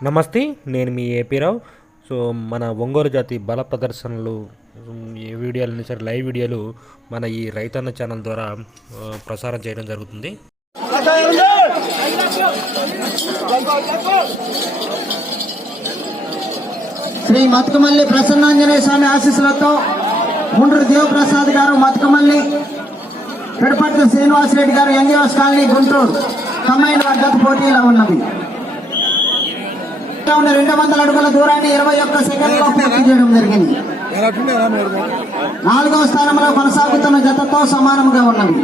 నమస్తే నేను మీ ఏపీరావు సో మన ఒంగోలు జాతి బల ప్రదర్శనలు ఏ వీడియోలు సరే లైవ్ వీడియోలు మన ఈ రైతన్న ఛానల్ ద్వారా ప్రసారం చేయడం జరుగుతుంది. శ్రీ మతుకమల్లి ప్రసన్నాంజనేయ స్వామి ఆశీస్సులతో గుండ్రు దేవప్రసాద్ గారు మతుకమల్లి పెడపట్ల శ్రీనివాసరెడ్డి గారు యంగివాస్ కాలనీ గుంటూరు. కమ్మైన వర్గత పోటీలో ఉన్నది ఉన్న రెండు వందల అడుగుల దూరాన్ని ఇరవై ఒక్క సెకండ్లో పూర్తి చేయడం జరిగింది. నాలుగవ స్థానంలో కొనసాగుతున్న జతతో సమానంగా ఉన్నది.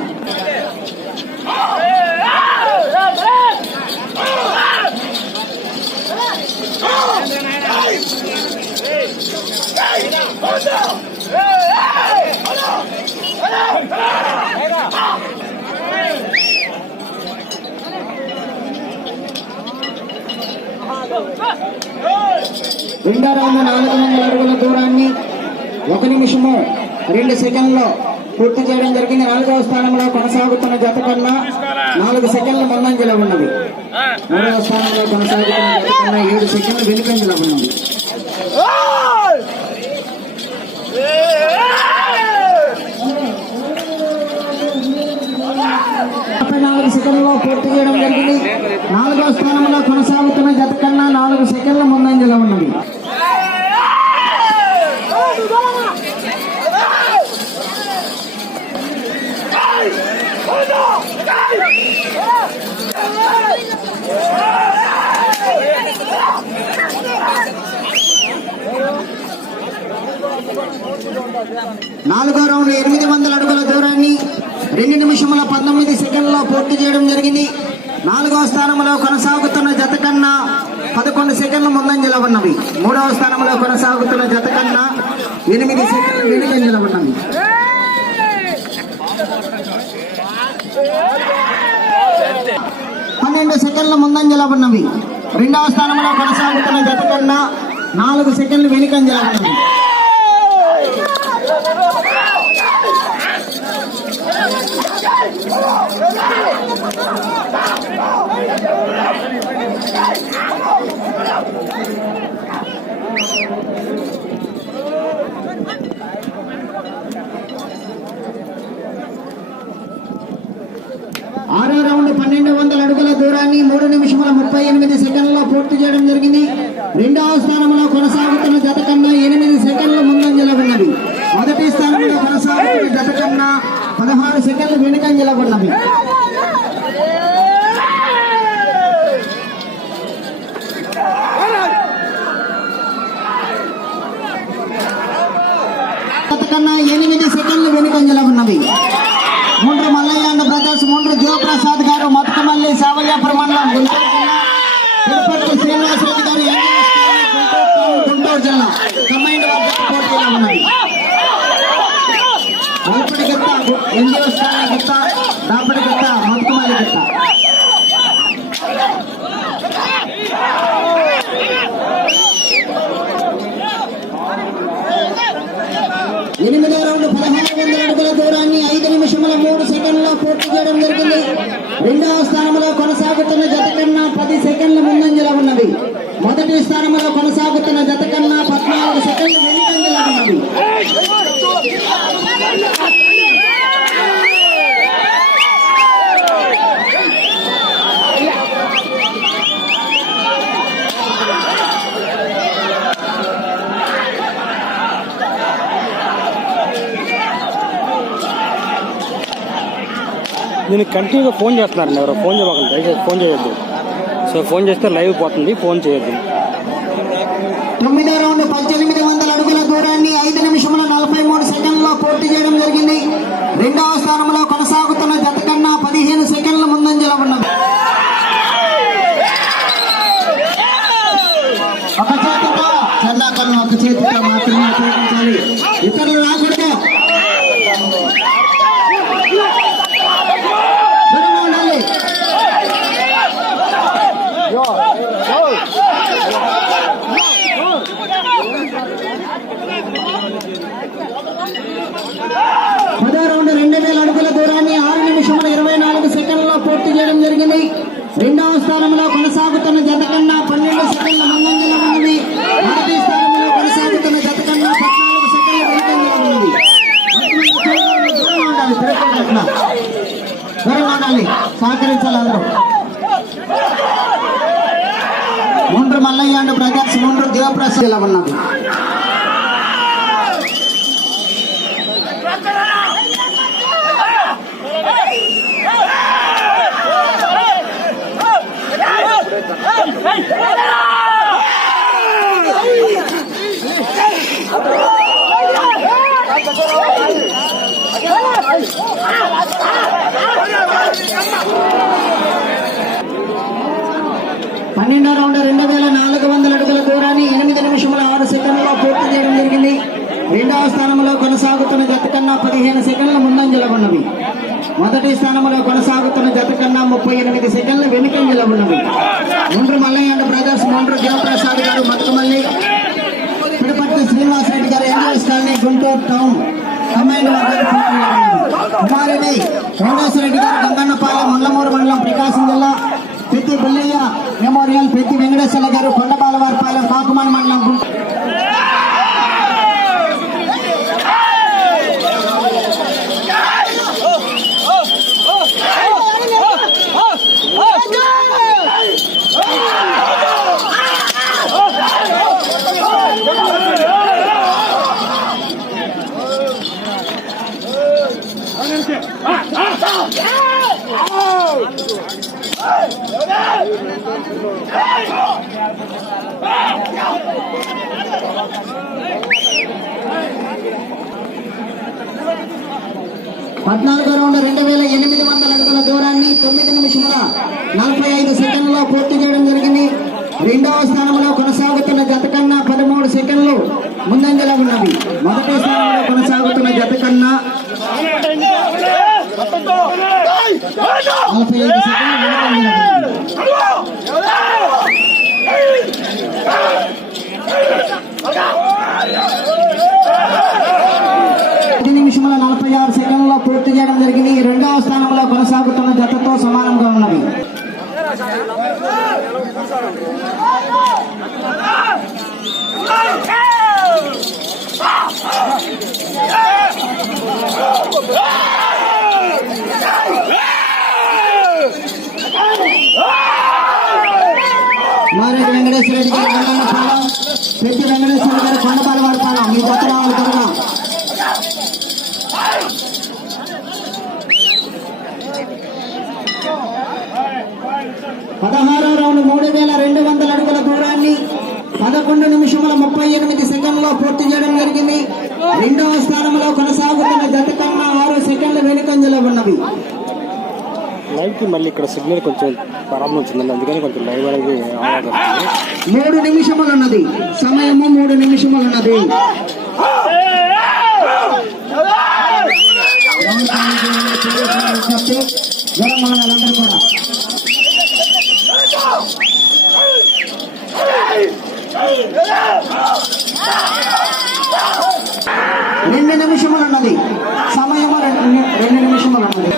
రెండో రౌండ్ నాలుగు వందల అడుగుల దూరాన్ని ఒక నిమిషము రెండు సెకండ్లో పూర్తి చేయడం జరిగింది. నాలుగవ స్థానంలో కొనసాగుతున్న జత కన్నా నాలుగు సెకండ్ల ముందంజలో ఉన్నది. మూడవ స్థానంలో కొనసాగుతున్న జత కన్నా ఏడు సెకండ్లు వెనుకంజలో ఉన్నది. ముప్పై నాలుగు సెకండ్లో పూర్తి చేయడం జరిగింది. నాలుగో స్థానంలో కొనసాగుతున్న జత కన్నా నాలుగు సెకండ్ల ముందంజలో ఉన్నది. నాలుగో రౌండ్ ఎనిమిది వందల అడుగుల దూరాన్ని రెండు నిమిషముల పంతొమ్మిది సెకండ్లో పూర్తి చేయడం జరిగింది. నాలుగవ స్థానంలో కొనసాగుతున్న జత కన్నా పదకొండు సెకండ్ల ముందంజల ఉన్నవి. మూడవ స్థానంలో కొనసాగుతున్న జత కన్నా ఎనిమిది సెకండ్ల వెనుకంజలో ఉన్నవి. పన్నెండు సెకండ్ల ముందంజల ఉన్నవి. రెండవ స్థానంలో కొనసాగుతున్న జత కన్నా నాలుగు సెకండ్లు వెనుకంజల ఉన్నవి ఆరో రౌండ్ పన్నెండు వందల అడుగుల దూరాన్ని మూడు నిమిషముల ఎనిమిది పూర్తి చేయడం జరిగింది. రెండవ స్థానంలో కొనసాగుతున్న జత కన్నా ఎనిమిది సెకండ్ల ముందంజలో ఉన్నది మొదటి స్థానంలో కొనసాగుతున్న జత కన్నా పదహారు సెకండ్లు వెనుకంజలో ఉన్నది కన్నా ఎనిమిది సెకండ్లు వెనుకంజలో ఉన్నవి మూడు మల్లయ్య అండ్ బ్రదర్స్ ముండ్రు జోప్రసాద్ గారు మతకమల్లి సావల్యాపురం మండలం గుంటూరు జిల్లా Tirupati Srinivasareddy garu MGS colony, Guntur town, Guntur జిల్లా కంబైన్డ్ వర్గ పోటీలో ఉన్నది మల్పడి గిత్త దాపడి ఎనిమిదో రౌండ్ పదహారు వందల అడుగుల దూరాన్ని ఐదు నిమిషముల మూడు సెకండ్లో పూర్తి చేయడం జరిగింది. రెండవ స్థానంలో కొనసాగుతున్న జత కన్నా పది సెకండ్ల ముందంజలో ఉన్నది మొదటి స్థానంలో కొనసాగుతున్న జత కన్నా పద్నాలుగు సెకండ్లు వెనుకంజలో ఉన్నది నేను కంటిన్యూగా ఫోన్ చేస్తున్నారండి ఎవరో. ఫోన్ చేయకండి దయచేసి ఫోన్ చేయొద్దు సో ఫోన్ చేస్తే లైవ్ పోతుంది. ఫోన్ చేయొద్దు. తొమ్మిదో రౌండ్ పద్దెనిమిది వందల అడుగుల దూరాన్ని ఐదు నిమిషముల నలభై మూడు సెకండ్లో పూర్తి చేయడం జరిగింది. రెండవ స్థానంలో కొనసాగుతున్న జత కన్నా పదిహేను సెకండ్ల ముందంజలో ఉన్నది. ఒక చేతితో చందాకరణ ఒక చేతితో మాత్రమే ఉపయోగించాలి. ఇతరులు రాకూడదు దూరంగా ఉండాలి పదో రౌండ్ రెండు వేల అడుగుల దూరాన్ని ఆరు నిమిషముల ఇరవై నాలుగు సెకండ్లలో పూర్తి చేయడం జరిగింది రెండవ స్థానంలో కొనసాగుతున్న జత కన్నా పన్నెండు సెకండ్ల సహకరించాలి అందరూ ముండ్రు మల్లయ్య అండ్ బ్రదర్స్ ముండ్రు దేవప్రసాద్ ఇలా రౌండ్ రెండు వేల నాలుగు వందల అడుగుల దూరాన్ని ఎనిమిది నిమిషముల ఆరు సెకండ్లలో పూర్తి చేయడం జరిగింది. రెండవ స్థానంలో కొనసాగుతున్న జత కన్నా పదిహేను సెకండ్ల ముందంజలో ఉన్నవి. మొదటి స్థానంలో కొనసాగుతున్న జత కన్నా ముప్పై ఎనిమిది సెకండ్ల వెనుకంజలో ఉన్నవి. Mundru Mallaiah and brothers Mundru Devaprasad garu Matakamalli Tirupati Srinivas Reddy garu NGS colony Guntur town కుమారిని Venkateswara Reddy garu Gangannapalem Mullamuru మండలం ప్రకాశం జిల్లా పెద్ది బుల్లయ్య మెమోరియల్ పెద్ది వెంకటేశ్వర గారు కొండపాలవారిపాలెం కాకుమాన్ మండలం పద్నాలుగో రౌండ్ రెండు వేల ఎనిమిది వందల అడుగుల దూరాన్ని తొమ్మిది నిమిషముల నలభై ఐదు సెకండ్లలో పూర్తి చేయడం జరిగింది. రెండవ స్థానంలో కొనసాగుతున్న జత కన్నా పదమూడు సెకండ్లు ముందంజలో ఉన్నవి. మొదటి స్థానంలో కొనసాగుతున్న జత కన్నా నలభై ఐదు సెకండ్లు ముందంజలో ఉన్నవి. పది నిమిషముల నలభై ఆరు సెకండ్లలో పూర్తి చేయడం జరిగింది ఈ రెండవ స్థానంలో కొనసాగుతున్న జతతో సమానంగా ఉన్నది మారెడ్డి వెంకటేశ్వర రెడ్డి గారు పెద్ద వెంకటేశ్వర గారు కొండపాలు వాడపాలెం మీ జత రావాలి పదహారో రౌండ్ మూడు వేల రెండు వందల అడుగుల దూరాన్ని పదకొండు నిమిషముల ముప్పై ఎనిమిది సెకండ్లో పూర్తి చేయడం జరిగింది. రెండవ స్థానంలో కొనసాగుతున్న జత కన్నా ఆరు సెకండ్ల వెనుకంజలో ఉన్నవి. లైవ్కి మళ్ళీ ఇక్కడ సిగ్నల్ కొంచెం ప్రాబ్లం వచ్చిందండి. అందుకని కొంచెం లైవ్ అనేది మూడు నిమిషములు ఉన్నది సమయము మూడు నిమిషములు ఉన్నది జనమానాలందరూ కూడా రెండు నిమిషములు ఉన్నది సమయము రెండు నిమిషములు ఉన్నది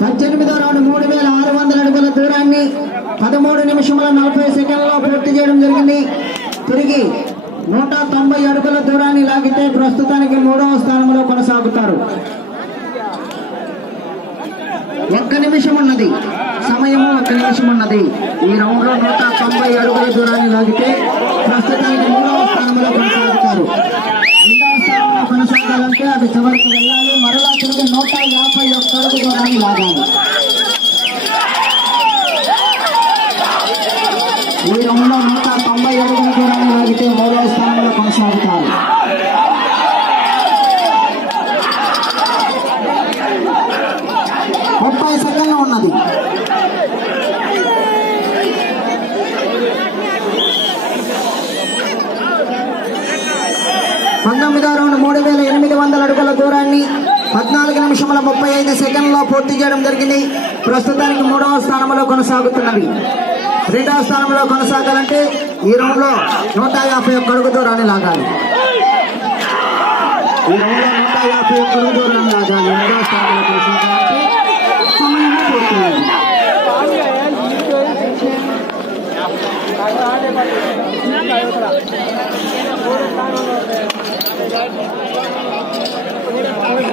పద్దెనిమిదో రౌండ్ మూడు వేల ఆరు వందల అడుగుల దూరాన్ని పదమూడు నిమిషముల నలభై సెకండ్లలో పూర్తి చేయడం జరిగింది. తిరిగి నూట తొంభై అడుగుల దూరాన్ని లాగితే ప్రస్తుతానికి మూడవ స్థానంలో కొనసాగుతారు. ఒక్క నిమిషం ఉన్నది. సమయము ఒక్క నిమిషం ఉన్నది. ఈ రౌండ్లో నూట తొంభై అడుగుల దూరాన్ని లాగితే ప్రస్తుతానికి మూడవ స్థానంలో కొనసాగుతారు. రెండవ స్థానంలో కొనసాగాలంటే అది చివరికి వెళ్ళాలి. మరలా తిరిగి నూట యాభై ఒక్క అడుగు దూరాన్ని లాగాలి. ఈ రౌండ్లో నూట తొంభై అడుగుల దూరాన్ని లాగితే మూడవ కొనసాగుతారు ముప్పై సెకండ్లు ఉన్నది. పంతొమ్మిదో రౌండ్ మూడు వేల ఎనిమిది వందల అడుగుల దూరాన్ని పద్నాలుగు నిమిషముల ముప్పై ఐదు సెకండ్లో పూర్తి చేయడం జరిగింది. ప్రస్తుతానికి మూడవ స్థానంలో కొనసాగుతున్నవి. రెండవ స్థానంలో కొనసాగాలంటే ఈ రౌండ్లో నూట యాభై ఒక్క అడుగు దూరాన్ని లాగాలి. ఈ రౌండ్లో నూట యాభై ఒక్క అడుగు దూరాన్ని లాగాలి. రెండో స్థానంలో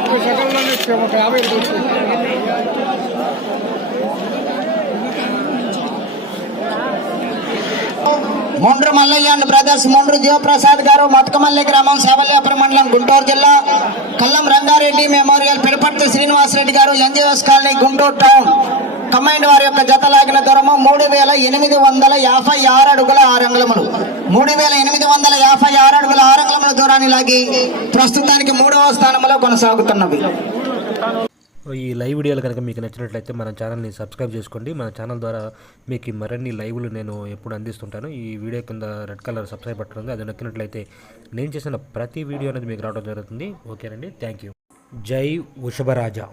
కొనసాగాలంటే సమయం పూర్తయింది మొండ్రు మల్లయ్య అండ్ బ్రదర్స్ మొండ్రు జీవప్రసాద్ గారు మతకమల్లి గ్రామం సేవల్యాపురం మండలం గుంటూరు జిల్లా Kallam Rangareddy memorial Pidaparthi Srinivasareddy garu NGS colony Guntur town. Combined వారి యొక్క జత లాగిన దూరము మూడు వేల ఎనిమిది వందల యాభై ఆరు అడుగుల ఆరంగలములు మూడు వేల ఎనిమిది వందల యాభై ఆరు అడుగుల ఆరంగలముల దూరాన్ని లాగి ప్రస్తుతానికి మూడవ స్థానంలో కొనసాగుతున్నవి. ఈ లైవ్ వీడియోలు కనుక మీకు నచ్చినట్లయితే మన ఛానల్ని సబ్స్క్రైబ్ చేసుకోండి. మన ఛానల్ ద్వారా మీకు మరిన్ని లైవ్లు నేను ఎప్పుడు అందిస్తుంటాను. ఈ వీడియో కింద రెడ్ కలర్ సబ్స్క్రైబ్ బటన్ ఉంది. అది నొక్కినట్లయితే నేను చేసిన ప్రతి వీడియో అనేది మీకు రావడం జరుగుతుంది. ఓకేనండి. Thank you. జై వృషభరాజా